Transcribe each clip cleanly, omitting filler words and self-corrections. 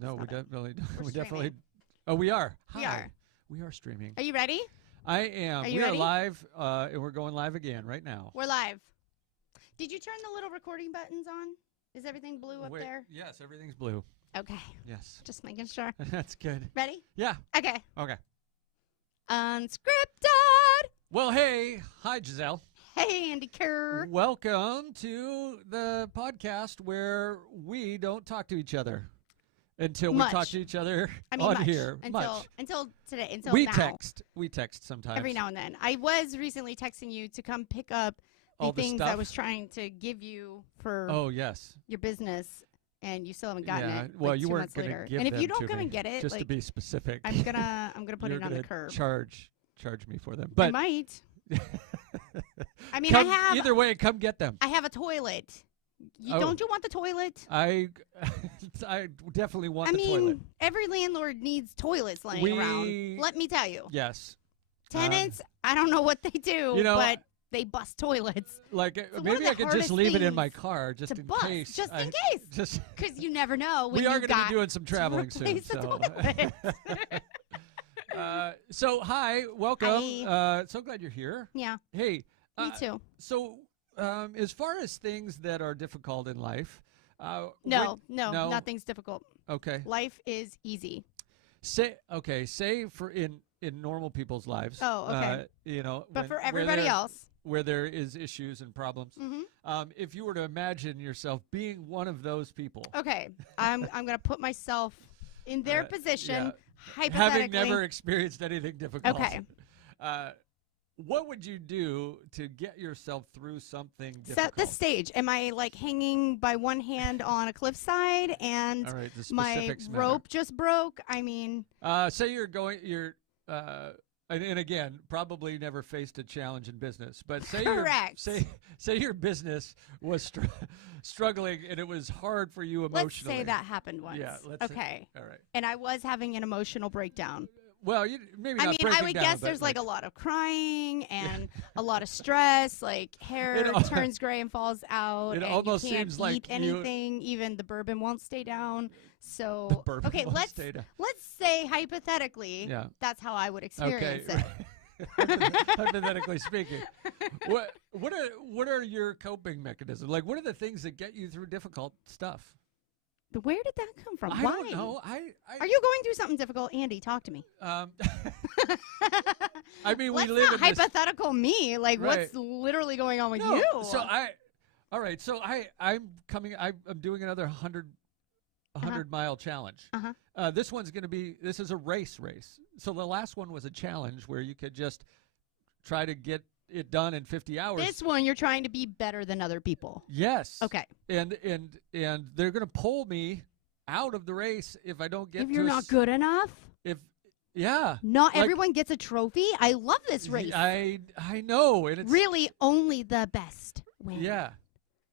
No, we definitely don't. We streaming. definitely. Oh, we are. We Hi. are. We are streaming. Are you ready? I am. Are you we ready? are live, and we're going live again right now. We're live. Did you turn the little recording buttons on? Is everything blue up Wait, there? Yes, everything's blue. Okay. Yes. Just making sure. That's good. Ready? Yeah. Okay. Okay. Unscripted. Well, hey. Hi, Gisele. Hey, Andy Kerr. Welcome to the podcast where we don't talk to each other until we Much. talk to each other I mean, on much. here. Until today. Until We now. text. We text sometimes. Every now and then. I was recently texting you to come pick up the All the things I stuff? was trying to give you for Oh, yes. your business, and you still haven't gotten Yeah. it. Well, like you 2 weren't months going to later. give And if them you don't to come me, and get it, just like, to be specific, I'm gonna put you're it on the gonna curb. charge me for them. I But might. I mean, come, I have either way, come get them. I have a toilet. Oh. Don't you want the toilet? I definitely want I the mean, toilet. every landlord needs toilets laying around. Let me tell you. Yes. Tenants, I don't know what they do, you know, but they bust toilets. Like It's one of maybe the I could just hardest leave it in things my car just to in bust, case. just in I- case. Just Because you never know when we are you going to got be doing some traveling soon. replace the toilet. So hi, welcome. Hi. So glad you're here. Yeah, Hey. me too. So, as far as things that are difficult in life, No, no. nothing's difficult. okay. Life is easy. Say for in normal people's lives. Oh, okay. You know, But for where everybody there- else, where there is issues and problems. hmm If you were to imagine yourself being one of those people, okay, I'm gonna put myself in their position, yeah. hypothetically. having never experienced anything difficult. Okay. What would you do to get yourself through something difficult? Set the stage. Am I like hanging by one hand on a cliffside and All right, the my specifics matter. rope just broke? I mean, Say and again, probably never faced a challenge in business, but say Correct. say your business was struggling and it was hard for you emotionally. let's say that happened once. Yeah, let's say- okay. All right. And I was having an emotional breakdown. Well, maybe I not mean, I breaking would down, guess but there's like a lot of crying and a lot of stress, like hair al- turns gray and falls out. It and almost you can't seems like eat you- anything. Even the bourbon won't stay down. So The bourbon okay, won't let's stay down. say hypothetically, Yeah. that's how I would experience Okay. it. Hypothetically speaking, what are your coping mechanisms? Like, what are the things that get you through difficult stuff? Where did that come from? I Why? don't know. Are you going through something difficult, Andy? Talk to me. I mean, Let's we live not in this. hypothetical me. Like, Right. what's literally going on with No, you? all right. So I'm doing another 100-mile challenge. Uh-huh. This is a race. So the last one was a challenge where you could just try to get it done in 50 hours. This one, you're trying to be better than other people. Yes. Okay. And they're going to pull me out of the race if I don't get. If you're not good enough, Yeah. not Like- everyone gets a trophy. I love this race. I know, and it's Really, only the best win. Yeah.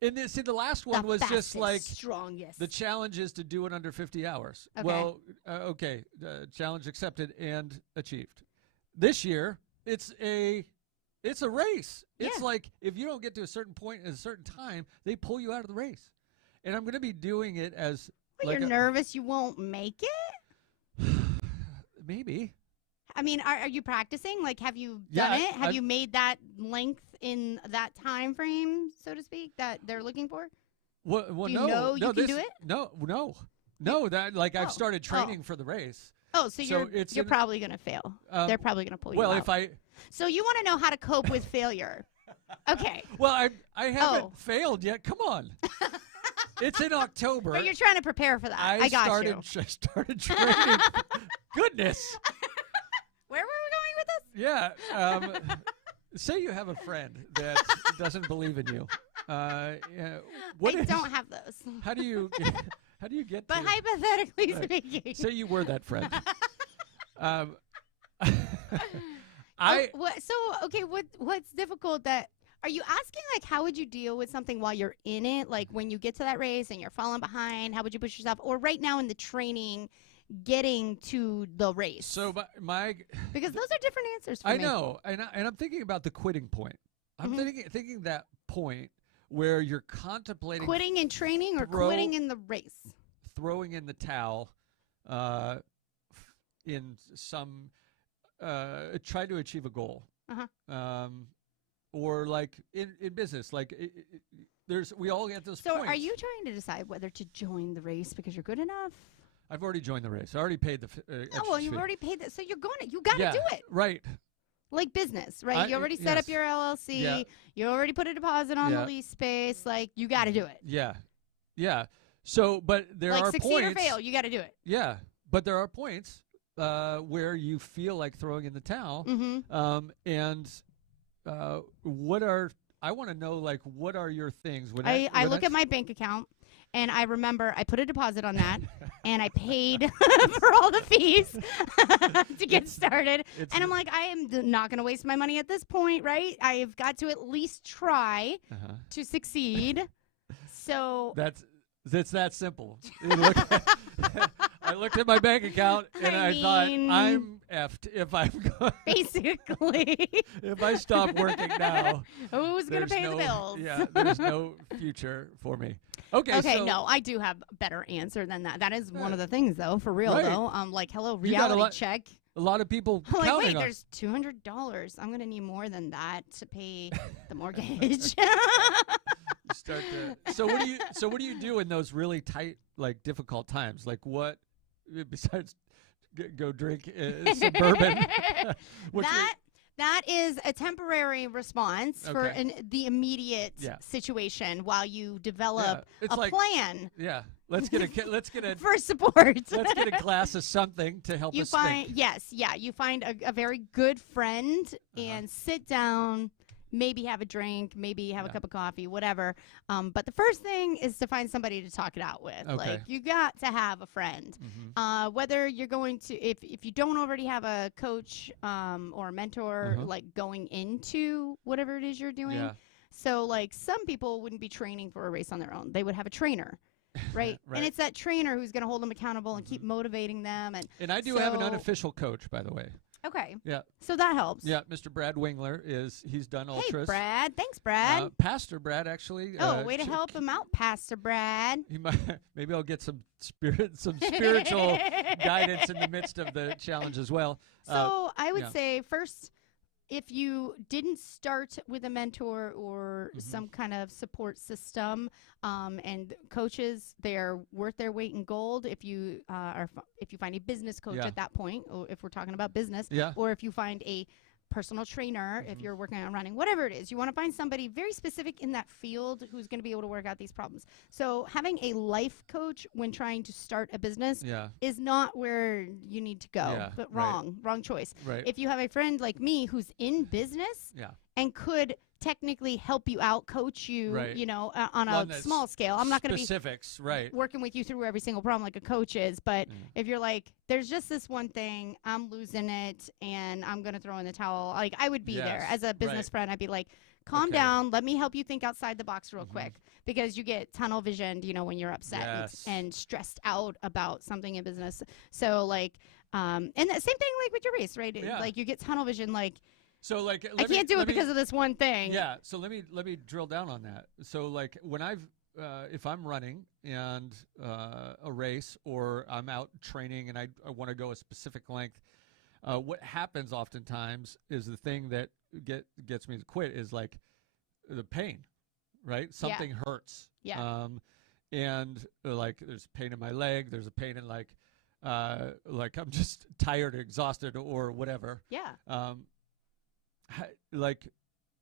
And the last one The was just fastest, like strongest. the challenge is to do it under 50 hours. Okay. Well, okay, challenge accepted and achieved. This year, it's a race. It's Yeah. like if you don't get to a certain point at a certain time, they pull you out of the race. And I'm going to be doing it as Well, like you're nervous you won't make it. maybe. I mean, are you practicing? Like, have you Yeah, done it? Have I- you made that length in that time frame, so to speak, that they're looking for? Well, Do you no, know you no, can this, do it? No. That like I've Oh. started training for the race. Oh, so So it's you're an- probably gonna fail. They're probably gonna pull you Well, out. if I So you want to know how to cope with failure? Okay. Well, I haven't Oh. failed yet. Come on. It's in October. But you're trying to prepare for that. I got started, you. I started training. Goodness. Where were we going with this? Yeah. Say you have a friend that doesn't believe in you. Yeah, what I is- don't have those. How do you get But to hypothetically Right. speaking. say you were that friend? What's difficult that are you asking, like, how would you deal with something while you're in it, like when you get to that race and you're falling behind, how would you push yourself, or right now in the training getting to the race? So my because those are different answers for I me. know, and I'm thinking about the quitting point. I'm Mhm. thinking that point where you're contemplating Quitting in training or Throw- quitting in the race? throwing in the towel in some try to achieve a goal. Or like in business, like we all get those So points. are you trying to decide whether to join the race because you're good enough? I've already joined the race. I already paid the extra Oh, well, you've fee. already paid that. So you got to do it. Right. Like business, right? You already set yes. up your LLC. Yeah. You already put a deposit on the lease space. Like, you got to do it. Yeah. Yeah. So, but there like are succeed points. or fail, you got to do it. Yeah. But there are points where you feel like throwing in the towel. And I want to know, like, what are your things? When I look at my bank account, and I remember I put a deposit on that, and I paid for all the fees to get started. And I'm like, I am not going to waste my money at this point, right? I've got to at least try to succeed. So it's that simple. I looked at my bank account and I thought, I'm effed if I'm going. Basically. If I stop working now. Who's going to pay the bills? Yeah, there's no future for me. Okay, so, no, I do have a better answer than that. That is one of the things, though, for real, right. though. Like, hello, reality check. A lot of people like, counting wait, on. there's $200. I'm going to need more than that to pay the mortgage. So what do you do in those really tight, like, difficult times? Like, what besides go drink some bourbon? That is a temporary response for the immediate situation while you develop a plan. Yeah, let's get a for support. Let's get a glass of something to help us think. You find a very good friend and sit down. Maybe have a drink, maybe have a cup of coffee, whatever. But the first thing is to find somebody to talk it out with. Okay. Like, you got to have a friend. Whether you're going to, if you don't already have a coach or a mentor, like going into whatever it is you're doing. Yeah. So, like, some people wouldn't be training for a race on their own. They would have a trainer. Right? And it's that trainer who's going to hold them accountable and keep motivating them. And I do have an unofficial coach, by the way. Okay. Yeah. So that helps. Yeah, Mr. Brad Wingler he's done ultras. Hey, Brad. Thanks, Brad. Pastor Brad, actually. Oh, way to help him out, Pastor Brad. Maybe I'll get some spiritual guidance in the midst of the challenge as well. So I would say first, if you didn't start with a mentor or some kind of support system, and coaches, they're worth their weight in gold. If you if you find a business coach at that point, or if we're talking about business, or if you find a personal trainer, if you're working on running, whatever it is, you want to find somebody very specific in that field who's going to be able to work out these problems. So having a life coach when trying to start a business is not where you need to go. But wrong choice. Right. If you have a friend like me who's in business and could technically help you out, coach you, on a small scale. I'm not going to be working with you through every single problem like a coach is, but if you're like, there's just this one thing, I'm losing it, and I'm going to throw in the towel, like, I would be there. As a business friend, I'd be like, calm down, let me help you think outside the box real quick, because you get tunnel visioned, when you're upset and stressed out about something in business. So, like, and the same thing, like, with your race, right? Like, you get tunnel vision, like, so, like, I can't do it because of this one thing. Yeah. So let me drill down on that. So, like, when if I'm running and a race, or I'm out training and I want to go a specific length, what happens oftentimes is the thing that gets me to quit is, like, the pain, right? Something hurts. Yeah. And like, there's pain in my leg. There's a pain in, like I'm just tired, or exhausted, or whatever. Yeah. Like,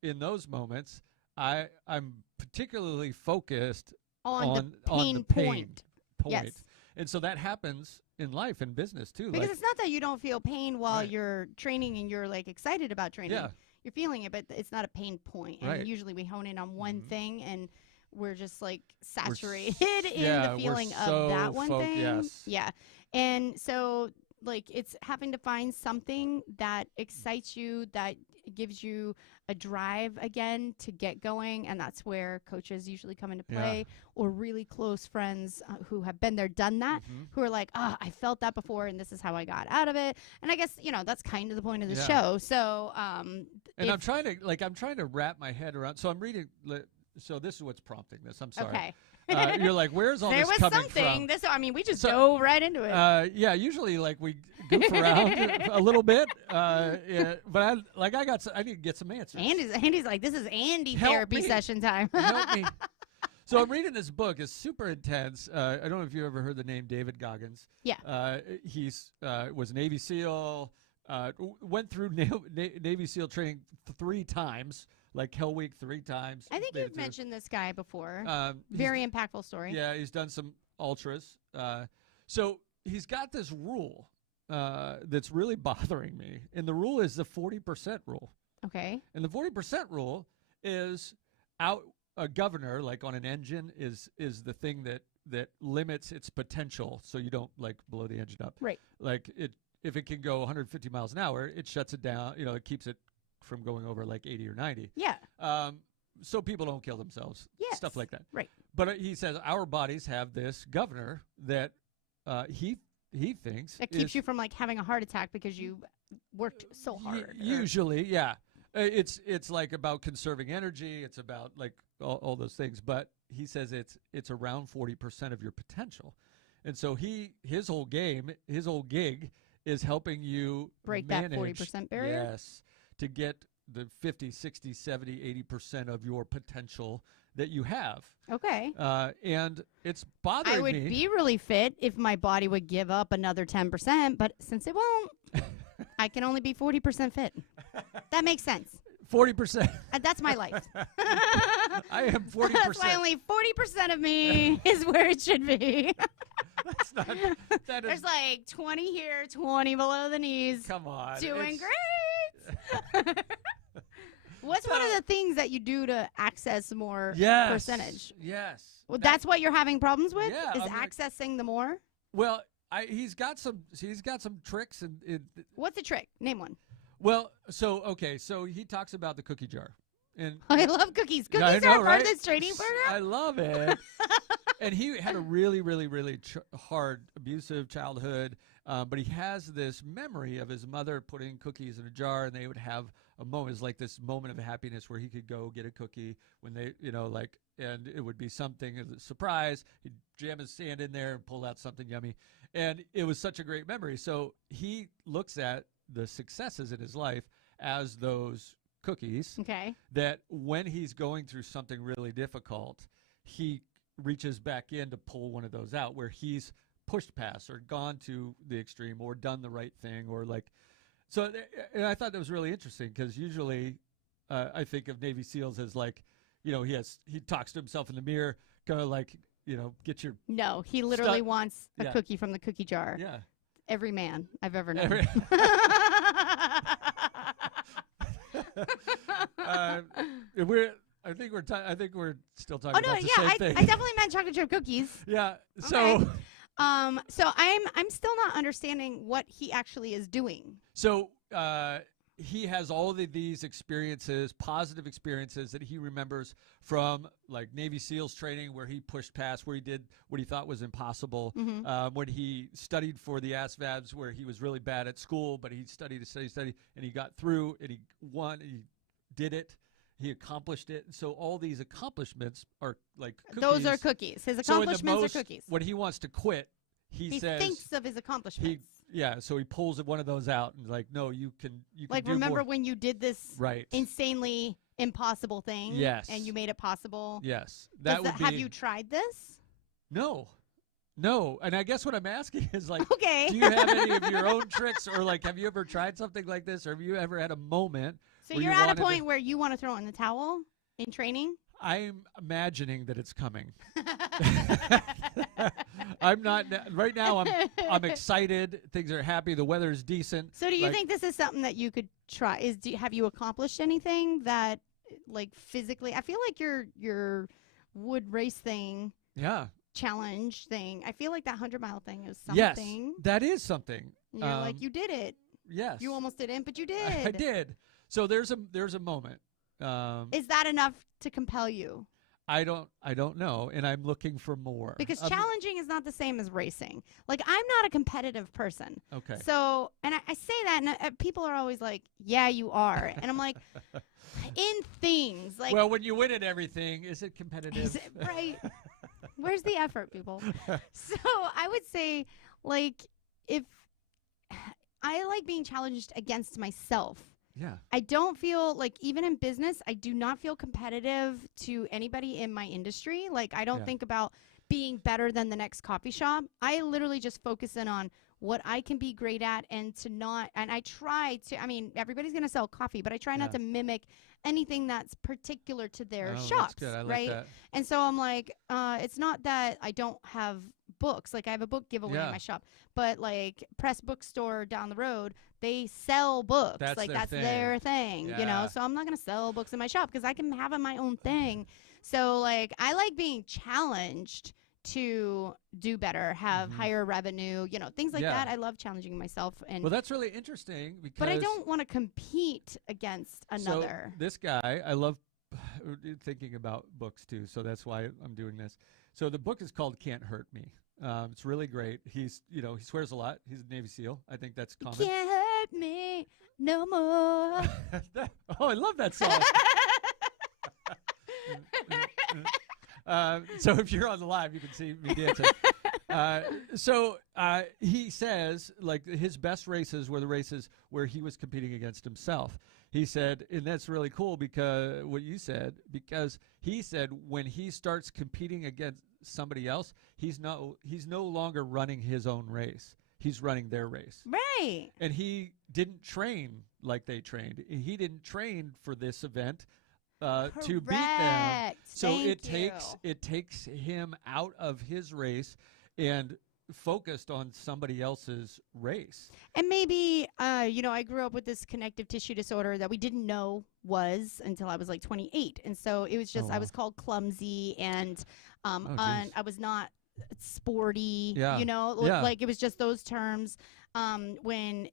in those moments, I'm particularly focused on the pain point. Yes. And so that happens in life and business too. Because it's not that you don't feel pain while you're training and you're, like, excited about training. Yeah. You're feeling it, but it's not a pain point. And usually we hone in on one thing, and we're just, like, saturated in the feeling of that one thing. Yes. Yeah. And so, like, it's having to find something that excites you, that gives you a drive again to get going, and that's where coaches usually come into play, or really close friends who have been there, done that, who are like, I felt that before, and this is how I got out of it. And I guess, that's kind of the point of the show. So, and I'm trying to wrap my head around. So I'm reading. So this is what's prompting this. I'm sorry. Okay. You're like, where's all there this was coming something. from? I mean, we just dove right into it. Yeah, usually like we goof around a little bit, yeah, but I need to get some answers. Andy's like, this is Andy Help therapy me. session time. Help me. So I'm reading this book. It's super intense. I don't know if you ever heard the name David Goggins. Yeah. He's was Navy SEAL. Went through Navy SEAL training 3 times, like Hell Week 3 times. I think you've mentioned this guy before. He's- Very impactful story. Yeah, he's done some ultras. So he's got this rule that's really bothering me, and the rule is the 40% rule. Okay. And the 40% rule is a governor, like on an engine, is the thing that limits its potential, so you don't like blow the engine up. Right. Like if it can go 150 miles an hour, it shuts it down. It keeps it from going over like 80 or 90. Yeah. So people don't kill themselves. Yes. Stuff like that. Right. But he says our bodies have this governor that he thinks That keeps you from like having a heart attack because you worked so hard. Usually, yeah. It's like about conserving energy. It's about like all those things. But he says it's around 40% of your potential, and so his whole gig is helping you break manage, that 40% barrier. Yes, to get the 50, 60, 70, 80% of your potential that you have. Okay. And it's bothering me. I would be really fit if my body would give up another 10%, but since it won't, I can only be 40% fit. That makes sense. 40%. That's my life. I am 40%. That's why only 40% of me is where it should be. That's not. That is. There's like 20 here, 20 below the knees. Come on. Doing great. What's one of the things that you do to access more percentage? Yes. Well, that's what you're having problems with? Yeah, is accessing the more? Well, he's got some tricks and what's the trick? Name one. Well, so he talks about the cookie jar. And I love cookies. Cookies I know, are part right? of this training program. I love it. And he had a really, really, really hard, abusive childhood. But he has this memory of his mother putting cookies in a jar, and they would have a moment. It's like this moment of happiness where he could go get a cookie when they, and it would be something as a surprise. He'd jam his hand in there and pull out something yummy. And it was such a great memory. So he looks at the successes in his life as those cookies. Okay. That when he's going through something really difficult, he reaches back in to pull one of those out where he's pushed past or gone to the extreme or done the right thing or like. So and I thought that was really interesting because usually I think of Navy SEALs as like, he talks to himself in the mirror, kind of like, get your. No, he literally wants a cookie from the cookie jar. Yeah. Every man I've ever known. I think we're still talking about the same thing. I definitely meant chocolate chip cookies. Yeah. Okay. So I'm still not understanding what he actually is doing. So he has all of these experiences, positive experiences that he remembers from like Navy SEALs training where he pushed past, where he did what he thought was impossible. Mm-hmm. When he studied for the ASVABs where he was really bad at school, but he studied, and he got through and he won and he did it. He accomplished it. So all these accomplishments are like cookies. Those are cookies. His accomplishments are cookies. When he wants to quit, he says, thinks of his accomplishments. So he pulls one of those out and like, no, you can like do remember more. when you did this insanely impossible thing? Yes. And you made it possible? Yes. Have you tried this? No. And I guess what I'm asking is like, okay. Do you have any of your own tricks or like, have you ever tried something like this or have you ever had a moment? So you're at a point where you want to throw in the towel in training? I'm imagining that it's coming. I'm not right now. I'm excited. Things are happy. The weather is decent. So do you think this is something that you could try? Have you accomplished anything that like physically? I feel like your wood race thing. Yeah. Challenge thing. I feel like that 100-mile thing is something. Yes, that is something. You're like you did it. Yes. You almost didn't, but you did. I did. So there's a moment. Is that enough to compel you? I don't know, and I'm looking for more. Because challenging is not the same as racing. Like, I'm not a competitive person. Okay. So, and I say that, and people are always like, yeah, you are. And I'm like, in things. Like, well, when you win at everything, is it competitive? Right. Where's the effort, people? So I would say, like, if I like being challenged against myself. Yeah. I don't feel like, even in business, I do not feel competitive to anybody in my industry. Like, I don't think about being better than the next coffee shop. I literally just focus in on what I can be great at, and I try to, I mean, everybody's going to sell coffee, but I try not to mimic anything that's particular to their shops. That's good. I like right? that. And so I'm like, it's not that I don't have books. Like, I have a book giveaway in my shop, but like Press Bookstore down the road, they sell books. That's their thing, you know? So I'm not going to sell books in my shop because I can have my own thing. So like, I like being challenged to do better, have higher revenue, you know, things like that. I love challenging myself. And well, that's really interesting because. But I don't want to compete against another. So this guy, I love thinking about books too, so that's why I'm doing this. So the book is called Can't Hurt Me. It's really great. He's, you know, he swears a lot. He's a Navy SEAL. I think that's common. Can't hurt me no more. Oh, I love that song. So if you're on the live, you can see me dancing. So he says, like, his best races were the races where he was competing against himself. He said, and that's really cool because what you said, because he said when he starts competing against somebody else, he's no longer running his own race. He's running their race. Right. And he didn't train like they trained. He didn't train for this event to beat them. So it takes him out of his race and focused on somebody else's race. And maybe, you know, I grew up with this connective tissue disorder that we didn't know was until I was like 28. And so it was just, I was called clumsy, and I was not sporty, you know, like it was just those terms. When,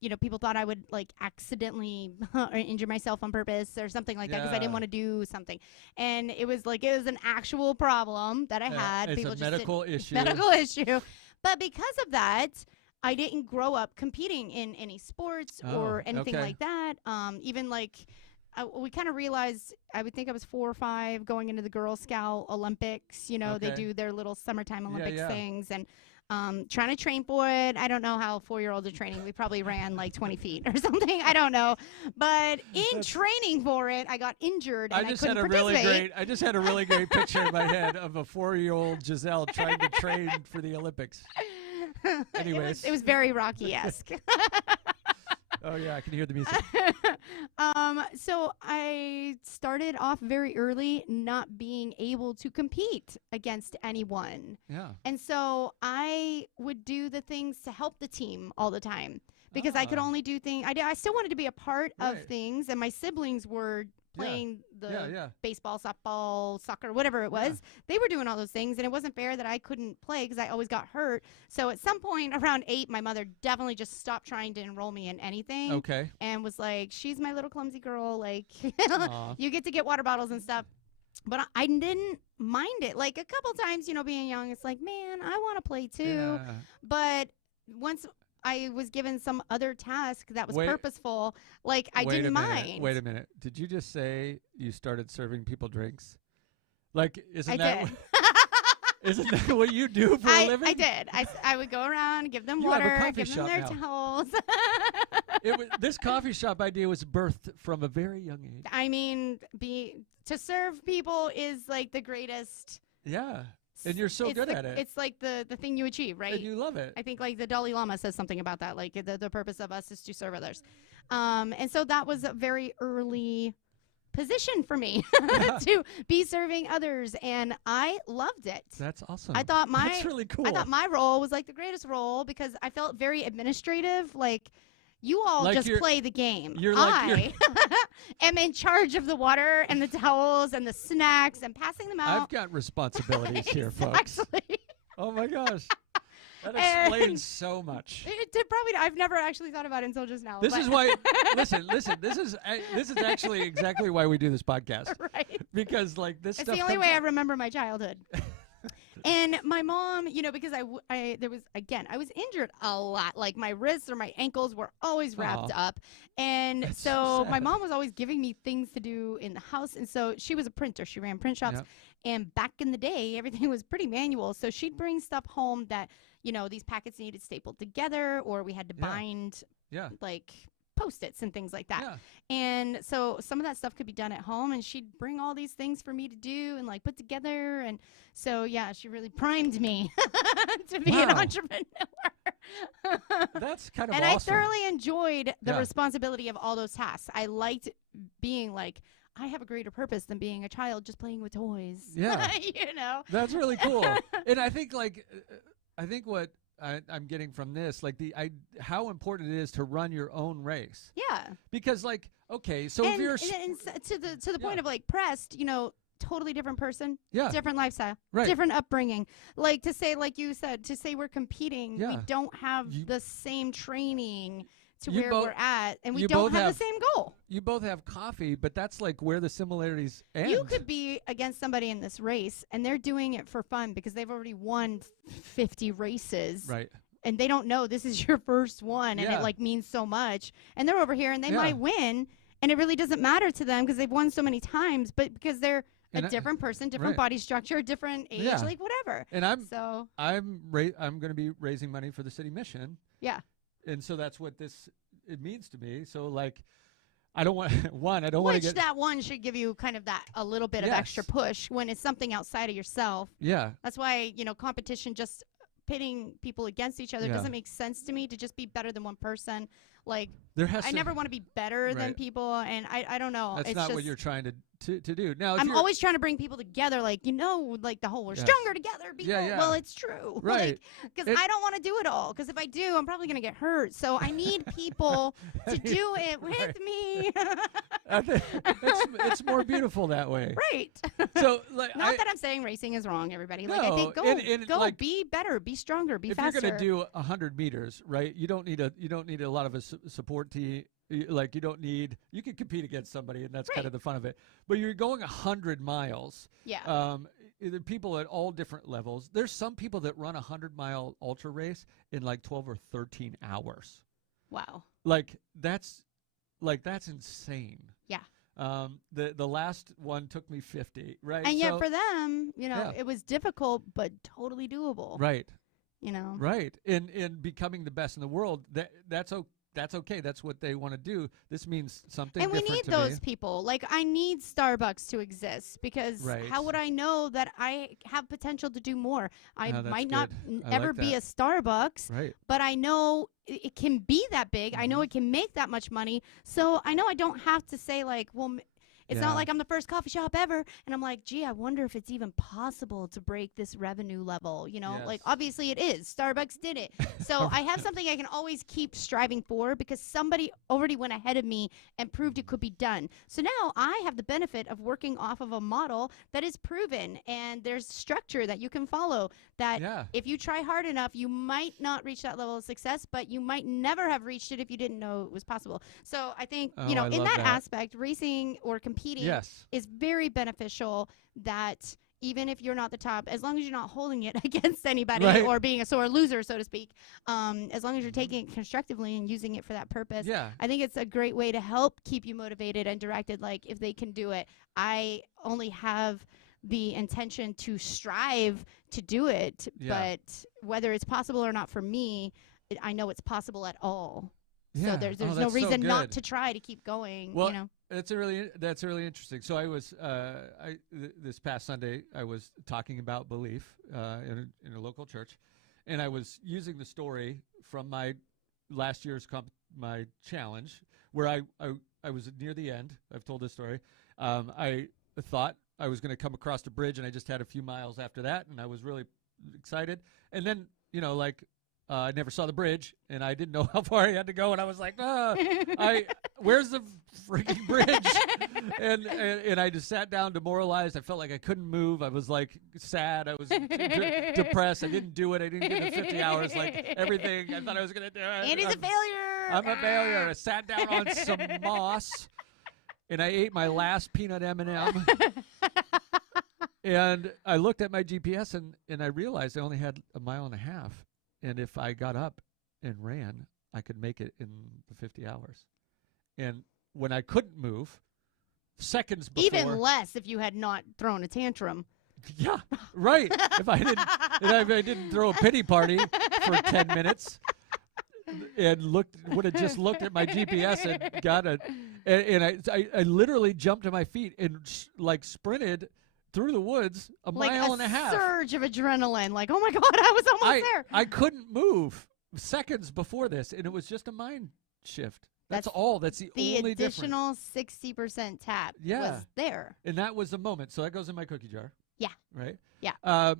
you know, people thought I would like accidentally injure myself on purpose or something like that because I didn't want to do something. And it was like, it was an actual problem that I had. It's people a just medical issue. Medical issue. But because of that, I didn't grow up competing in any sports or anything like that. Even like, we kind of realized, I would think I was 4 or 5 going into the Girl Scout Olympics. You know, they do their little summertime Olympics things, and trying to train for it. I don't know how 4-year-olds are training. We probably ran like 20 feet or something. I don't know. But in training for it, I got injured and I couldn't participate. I just had a really great picture in my head of a 4-year-old Gisele trying to train for the Olympics. Anyways. It was very Rocky-esque. Oh, yeah, I can hear the music. So I started off very early not being able to compete against anyone. Yeah. And so I would do the things to help the team all the time because I could only do things. I still wanted to be a part of things, and my siblings were playing the baseball, softball, soccer, whatever it was. They were doing all those things, and it wasn't fair that I couldn't play because I always got hurt. So at some point around 8, my mother definitely just stopped trying to enroll me in anything. Okay. And was like, she's my little clumsy girl. Like, you get to get water bottles and stuff. But I didn't mind it. Like, a couple times, you know, being young, it's like, man, I want to play too. Yeah. But once I was given some other task that was purposeful, like, I didn't mind. Wait a minute. Did you just say you started serving people drinks? Like, isn't that what you do for a living? I did. I would go around, give them water, give them their towels. This coffee shop idea was birthed from a very young age. I mean, to serve people is like the greatest. Yeah. And you're so good at it. It's like the thing you achieve, right? And you love it. I think like the Dalai Lama says something about that. Like the purpose of us is to serve others. And so that was a very early position for me to be serving others. And I loved it. That's awesome. That's really cool. I thought my role was like the greatest role because I felt very administrative. Like, you all just play the game. I am in charge of the water and the towels and the snacks and passing them out. I've got responsibilities here, folks. Oh, my gosh. That explains so much. I've never actually thought about it until just now. This is why, listen, this is actually exactly why we do this podcast. Right. Because, like, this stuff. It's the only way I remember my childhood. And my mom, because I was injured a lot. Like my wrists or my ankles were always wrapped up. And That's so so my sad. mom was always giving me things to do in the house. And so she was a printer. She ran print shops. Yep. And back in the day, everything was pretty manual. So she'd bring stuff home that, these packets needed stapled together, or we had to Yeah. bind Yeah. like Post-its and things like that. Yeah. And so some of that stuff could be done at home, and she'd bring all these things for me to do and like put together. And so, yeah, she really primed me to be an Wow. entrepreneur. That's kind of And awesome. I thoroughly enjoyed the Yeah. responsibility of all those tasks. I liked being like, I have a greater purpose than being a child just playing with toys. Yeah. That's really cool. And I think what I'm getting from this, like how important it is to run your own race. Yeah. Because okay, so if you're to the point of like Pressed, totally different person, yeah, different lifestyle, right. different upbringing. Like to say, like you said, to say we're competing, we Yeah. don't have the same training to You where both- we're at, and we you don't both have have- the same goal. You both have coffee, but that's like where the similarities end. You could be against somebody in this race, and they're doing it for fun because they've already won 50 races. Right. And they don't know this is your first one, and Yeah. it like means so much. And they're over here, and they Yeah. might win, and it really doesn't matter to them because they've won so many times. But because they're And a different person, different right. body structure, different age, Yeah. like whatever. And I'm So going to be raising money for the city mission. yeah, And so that's what it means to me. So like, I don't want I don't want to which get that one should give you kind of that a little bit of Yes. extra push when it's something outside of yourself. yeah. That's why competition, just pitting people against each other, Yeah. doesn't make sense to me. To just be better than one person, like There has I to, never want to be better than Right. people, and I don't know. That's it's not just, what you're trying to do. Now, if I'm you're, always trying to bring people together, like like the whole we're Yes. stronger together. People. Yeah. Well, it's true, Right. Because I don't want to do it all. Because if I do, I'm probably gonna get hurt. So I need people to do it with Right. me. I think it's more beautiful that way. Right. So like, Not that I'm saying racing is wrong, everybody. Like I No, think and go, like, be better, be stronger, be if faster. you're going to do 100 meters, right? You don't need a lot of a support team. Like you can compete against somebody, and that's kind Right. of the fun of it. But you're going 100 miles. Yeah. There are people at all different levels. There's some people that run a 100-mile ultra race in like 12 or 13 hours. Wow. Like that's insane. Yeah. The last one took me 50, right? And yet So- for them, Yeah. it was difficult but totally doable. right. You Right. In becoming the best in the world, that's okay. That's what they want to do. This means something And we different need to those me. people. Like I need Starbucks to exist because Right. how would I know that I have potential to do more? I Oh, that's might not good. I ever like be that. a Starbucks, Right. but I know it can be that big. I know Mhm. it can make that much money. So I know I don't have to say like, well, it's Yeah. not like I'm the first coffee shop ever. And I'm like, gee, I wonder if it's even possible to break this revenue level. Like Yes. obviously it is. Starbucks did it. So I have something I can always keep striving for because somebody already went ahead of me and proved it could be done. So now I have the benefit of working off of a model that is proven, and there's structure that you can follow that Yeah. if you try hard enough, you might not reach that level of success, but you might never have reached it if you didn't know it was possible. So I think, Oh, I in love that that. aspect, racing or competing Yes. is very beneficial, that even if you're not the top, as long as you're not holding it against anybody Right. or being a sore loser, so to speak, as long as you're taking it constructively and using it for that purpose, Yeah. I think it's a great way to help keep you motivated and directed. Like if they can do it, I only have the intention to strive to do it, Yeah. but whether it's possible or not for me, I know it's possible at all. Yeah. So there's Oh, no that's so reason not good. to try to keep going. Well, that's really interesting. So I was this past Sunday I was talking about belief in a local church, and I was using the story from my last year's my challenge where I was near the end. I've told this story. I thought I was going to come across the bridge, and I just had a few miles after that, and I was really excited. And then I never saw the bridge, and I didn't know how far I had to go, and I was like, where's the freaking bridge? and I just sat down demoralized. I felt like I couldn't move. I was like sad. I was depressed. I didn't do it. I didn't get the 50 hours like everything. I thought I was going to do it. Andy's a failure. I'm a failure. I sat down on some moss, and I ate my last peanut M&M. And I looked at my GPS and I realized I only had a mile and a half. And if I got up and ran, I could make it in the 50 hours. And when I couldn't move, seconds before. Even less if you had not thrown a tantrum. Yeah, right. If I didn't throw a pity party for 10 minutes and would have just looked at my GPS and got it. And I literally jumped to my feet and sprinted through the woods a mile and a half. Surge of adrenaline. Like, oh my God, I was almost there. I couldn't move seconds before this, and it was just a mind shift. That's all. That's the only difference. The additional 60% tap was there. And that was the moment. So that goes in my cookie jar. Yeah. Right? Yeah.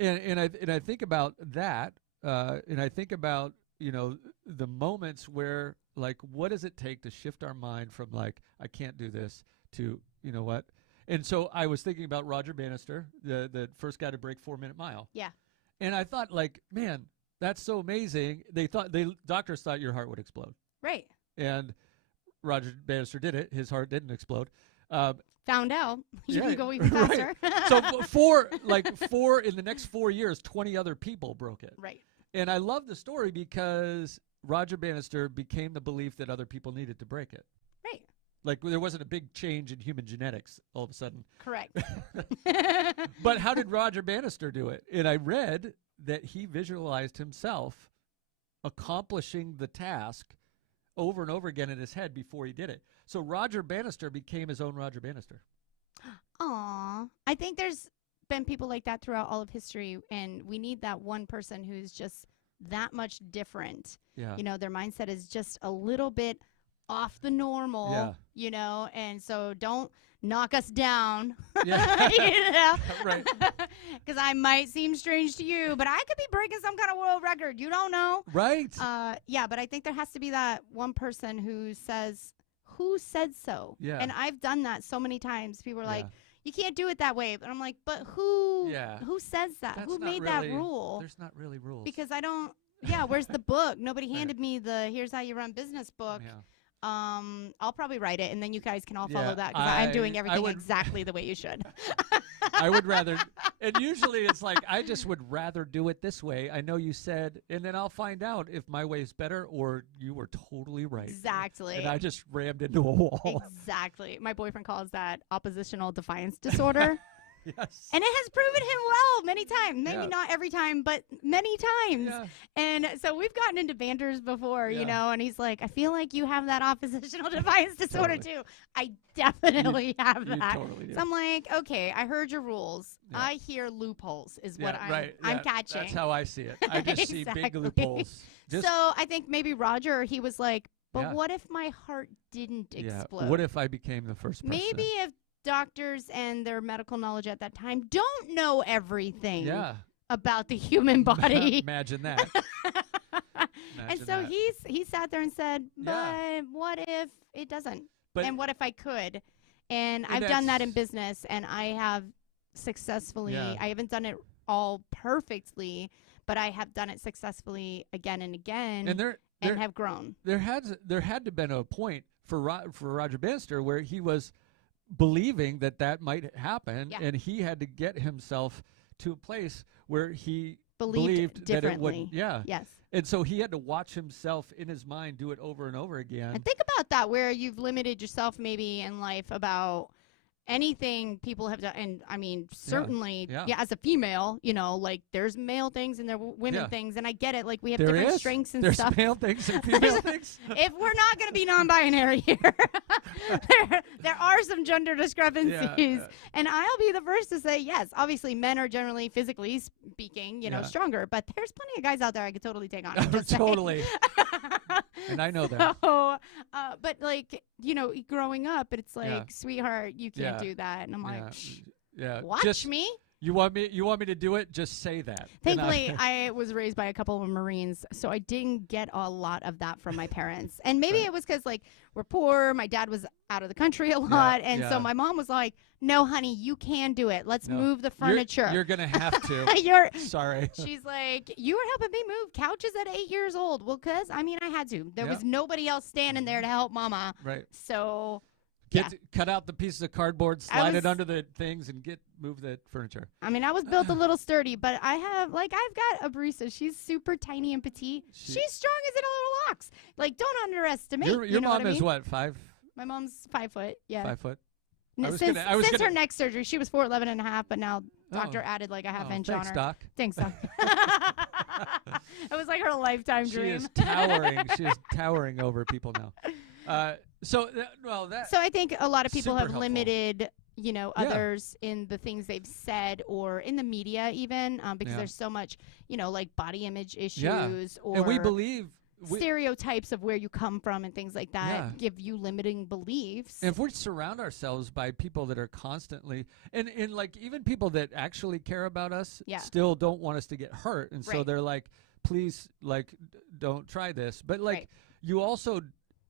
And I think about that, and I think about, the moments where, like, what does it take to shift our mind from, like, I can't do this to, you know what? And so I was thinking about Roger Bannister, the first guy to break 4-minute mile. Yeah. And I thought, like, man, that's so amazing. Doctors thought your heart would explode. Right. And Roger Bannister did it. His heart didn't explode. Found out. You can go even faster. Right. So four in the next 4 years, 20 other people broke it. Right. And I love the story because Roger Bannister became the belief that other people needed to break it. Right. Like, there wasn't a big change in human genetics all of a sudden. Correct. But how did Roger Bannister do it? And I read that he visualized himself accomplishing the task over and over again in his head before he did it. So Roger Bannister became his own Roger Bannister. Aw. I think there's been people like that throughout all of history, and we need that one person who's just that much different. Yeah. Their mindset is just a little bit off the normal, and so don't knock us down. Yeah. Right. Because I might seem strange to you, but I could be breaking some kind of world record. You don't know. Right. Yeah, but I think there has to be that one person who says, who said so? Yeah. And I've done that so many times. People are like, you can't do it that way. But I'm like, but who says that? That's who made really, that rule? There's not really rules. Because I don't, where's the book? Nobody handed me the Here's How You Run Business book. Yeah. I'll probably write it, and then you guys can all follow that, because I'm doing everything exactly the way you should. I would rather, and usually it's like, I just would rather do it this way. I know you said, and then I'll find out if my way is better or you were totally right. Exactly. And I just rammed into a wall. Exactly. My boyfriend calls that oppositional defiance disorder. Yes. And it has proven him well many times. Maybe not every time, but many times. Yeah. And so we've gotten into banters before, and he's like, I feel like you have that oppositional defiance disorder too. I definitely have that. Totally do. So I'm like, okay, I heard your rules. Yeah. I hear loopholes is what I'm catching. That's how I see it. I just see big loopholes. So I think maybe Roger, he was like, but what if my heart didn't explode? What if I became the first person? Maybe if doctors and their medical knowledge at that time don't know everything about the human body. Imagine that. And so he sat there and said, but what if it doesn't? And what if I could? And I've done that in business, and I have successly, I haven't done it all perfectly, but I have done it successfully again and again, and have grown. There had to been a point for Roger Bannister where he was believing that might happen, and he had to get himself to a place where he believed that it would. Yes. And so he had to watch himself in his mind do it over and over again. And think about that, where you've limited yourself maybe in life about anything people have done. And I mean, certainly, as a female, like there's male things and there are women things. And I get it. Like we have different strengths and stuff. There's male things and female things. If we're not going to be non-binary here, there are some gender discrepancies. And I'll be the first to say, yes, obviously men are generally, physically speaking, stronger. But there's plenty of guys out there I could totally take on. Totally. And I know that. So, but like, growing up, it's like, sweetheart, you can't do that. And I'm like, watch me. You want me to do it? Just say that. Thankfully, I was raised by a couple of Marines, so I didn't get a lot of that from my parents. And maybe it was because, like, we're poor. My dad was out of the country a lot. And so my mom was like, no, honey, you can do it. Let's move the furniture. You're going to have to. Sorry. She's like, you were helping me move couches at 8 years old. Well, because, I had to. There was nobody else standing there to help mama. Right. So Cut out the pieces of cardboard, slide it under the things, and move the furniture. I mean, I was built a little sturdy, but I've got a barista. She's super tiny and petite. She's strong as a little ox. Like, don't underestimate. Your mom is what? what, 5? My mom's 5 foot. Yeah. 5 foot. Since her neck surgery, she was 4'11 and a half, but now doctor added like a half inch on her. Doc. Thanks, Doc. It was like her lifetime dream. She is towering. She is towering over people now. So I think a lot of people have helpful. limited, others in the things they've said or in the media even, because there's so much, like body image issues or and we believe stereotypes of where you come from and things like that give you limiting beliefs. And if we surround ourselves by people that are constantly and like even people that actually care about us still don't want us to get hurt, and so they're like, please, like, don't try this. But like you also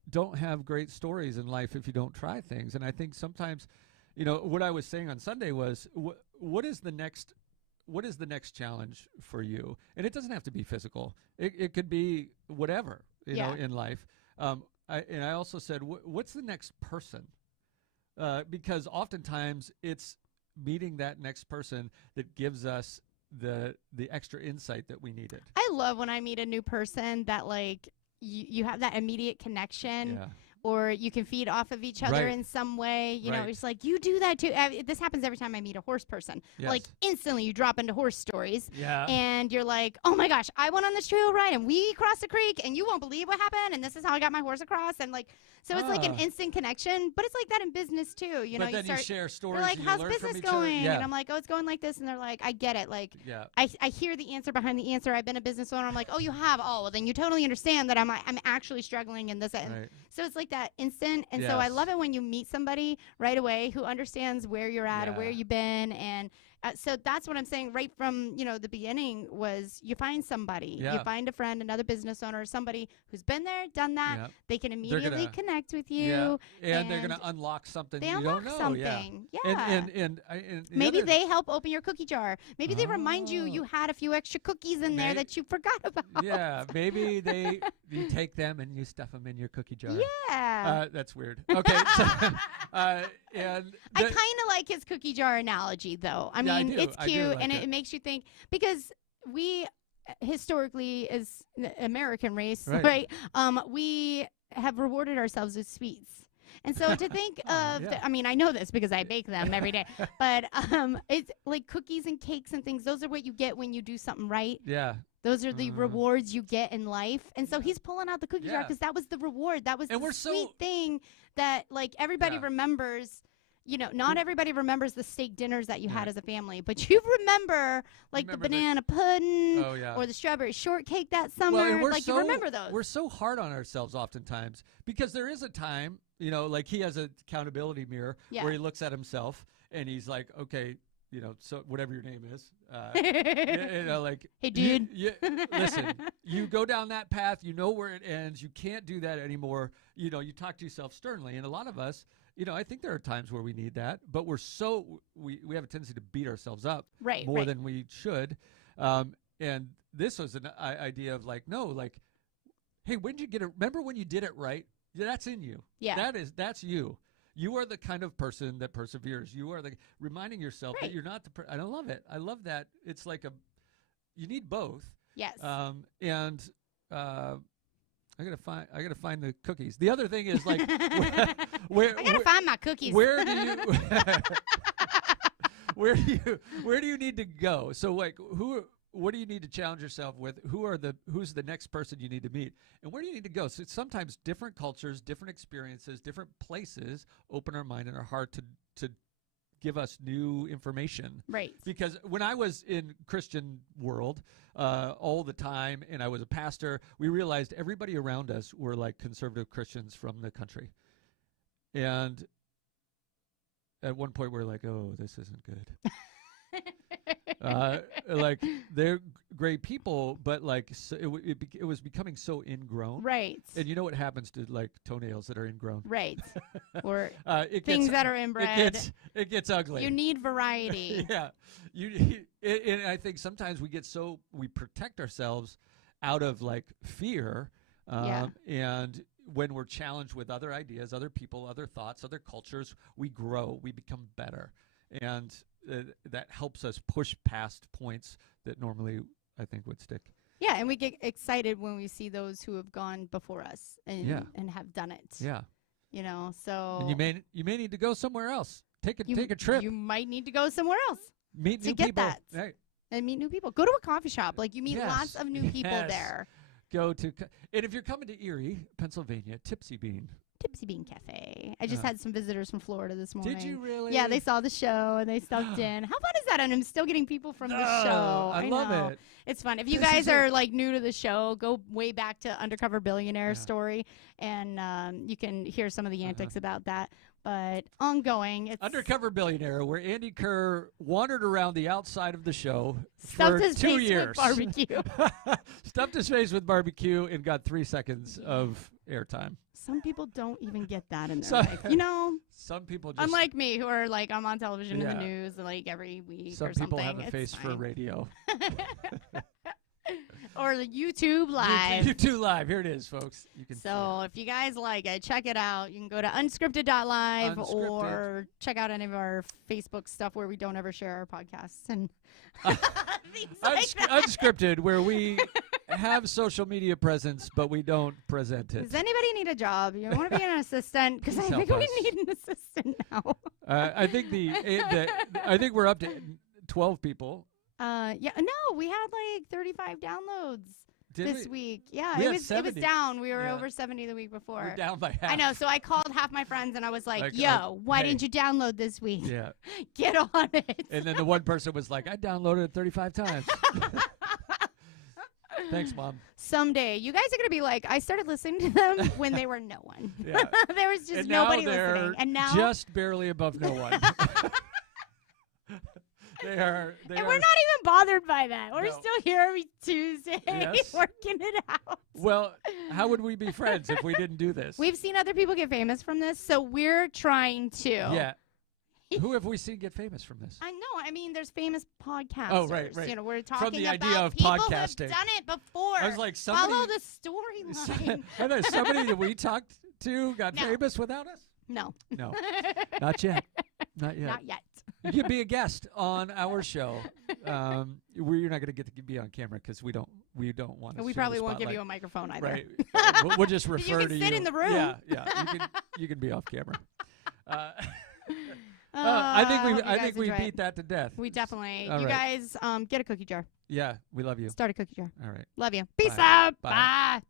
don't have great stories in life if you don't try things. And I think sometimes, what I was saying on Sunday was, what is the next challenge for you? And it doesn't have to be physical. It could be whatever, in life. I also said, what's the next person? Because oftentimes it's meeting that next person that gives us the extra insight that we needed. I love when I meet a new person that like you have that immediate connection. Or you can feed off of each other in some way. You know, it's like, you do that too. This happens every time I meet a horse person. Like, instantly you drop into horse stories. And you're like, oh, my gosh, I went on this trail ride, and we crossed the creek, and you won't believe what happened, and this is how I got my horse across. And, like, so it's like an instant connection. But it's like that in business, too. But then you share stories. They're like, and how's learn business from each going? other? And I'm like, oh, it's going like this. And they're like, I get it. Like, I hear the answer behind the answer. I've been a business owner. I'm like, oh, you have? Oh, well, then you totally understand that I'm actually struggling in this. So it's like that instant. And so I love it when you meet somebody right away who understands where you're at or where you've been. And so that's what I'm saying right from, the beginning was you find somebody. You find a friend, another business owner, somebody who's been there, done that. They can immediately connect with you. And they're going to unlock something you don't know. Something. And maybe they help open your cookie jar. Maybe they remind you had a few extra cookies in there that you forgot about. Maybe you take them and you stuff them in your cookie jar. That's weird. Okay. I kind of like his cookie jar analogy, though. I mean, it's cute, and it makes you think, because we historically, as the American race, right? We have rewarded ourselves with sweets. And so to think of, I mean, I know this because I bake them every day, but it's like cookies and cakes and things. Those are what you get when you do something right. Those are the rewards you get in life. And so he's pulling out the cookie jar because that was the reward. That was the sweet thing that, like, everybody remembers. Not everybody remembers the steak dinners that you had as a family, but you remember, like, the banana pudding or the strawberry shortcake that summer. You remember those. We're so hard on ourselves oftentimes because there is a time, like he has an accountability mirror where he looks at himself and he's like, okay, so whatever your name is, like, hey, dude, listen, you go down that path, where it ends. You can't do that anymore. You talk to yourself sternly. And a lot of us, I think there are times where we need that, but we have a tendency to beat ourselves up more than we should. And this was an idea of like, no, like, hey, when did you get it? Remember when you did it right? That's in you. That's you. You are the kind of person that perseveres. You are reminding yourself that you're not the. I love it. I love that. It's like you need both. Yes. I gotta find the cookies. The other thing is like, I gotta find my cookies. Where do you where do you need to go? So like, what do you need to challenge yourself with? Who's the next person you need to meet, and where do you need to go? So sometimes different cultures, different experiences, different places open our mind and our heart to give us new information. Right. Because when I was in Christian world all the time, and I was a pastor, we realized everybody around us were like conservative Christians from the country. And at one point we were like, oh, this isn't good. Like, they're great people, but like, so it was becoming so ingrown. Right. And you know what happens to like toenails that are ingrown? Right. Or things that are inbred. It gets ugly. You need variety. And I think sometimes we protect ourselves out of like fear, and when we're challenged with other ideas, other people, other thoughts, other cultures, we grow, we become better. And that helps us push past points that normally I think would stick. Yeah, and we get excited when we see those who have gone before us and have done it. Yeah. You know, so. And you may need to go somewhere else. Take a trip. You might need to go somewhere else. Meet new to get people. that. Right. And meet new people. Go to a coffee shop. Like, you meet lots of new people there. And if you're coming to Erie, Pennsylvania, Tipsy Bean Cafe. I just had some visitors from Florida this morning. Did you really? Yeah, they saw the show and they stopped in. How fun is that? And I'm still getting people from the show. I love know. it. It's fun. If you guys are like new to the show, go way back to Undercover Billionaire story, and you can hear some of the antics about that. But ongoing, it's Undercover Billionaire, where Andy Kerr wandered around the outside of the show stuffed for his 2 face years. with barbecue. Stuffed his face with barbecue and got 3 seconds of airtime. Some people don't even get that in their life. You know? Some people just... Unlike me, who are like, I'm on television in the news like every week or something. Some people have a face for radio. Or the YouTube Live. YouTube Live. Here it is, folks. You can so if you guys like it, check it out. You can go to unscripted.live or check out any of our Facebook stuff where we don't ever share our podcasts and things like that. Unscripted, where we have social media presence, but we don't present it. Does anybody need a job? You want to be an assistant? Because I think we need an assistant now. I think I think we're up to 12 people. Yeah, no, we had like 35 downloads this week. Yeah, it was down. We were over 70 the week before. We're down by half. I know, so I called half my friends and I was like, yo, why didn't you download this week? Yeah. Get on it. And then the one person was like, I downloaded it 35 times. Thanks, Mom. Someday, you guys are going to be like, I started listening to them when they were no one. Yeah. There was just nobody listening. And now just barely above no one. They are. And we're not even bothered by that. We're still here every Tuesday working it out. Well, how would we be friends if we didn't do this? We've seen other people get famous from this, so we're trying to. Yeah. Who have we seen get famous from this? I know. I mean, there's famous podcasters. Oh, right. You know, we're talking from the about idea of people podcasting. who've done it before. I was like, somebody, follow the storyline. Are there somebody that we talked to got famous without us? No. No. Not yet. Not yet. Not yet. You can be a guest on our show. You're not going to get to be on camera because we don't want to. We probably won't give you a microphone either. Right. We'll just refer to you. You can sit in the room. Yeah. You can be off camera. I think we beat that to death. We definitely. All you right. guys get a cookie jar. Yeah, we love you. Start a cookie jar. All right. Love you. Peace out. Bye. Bye.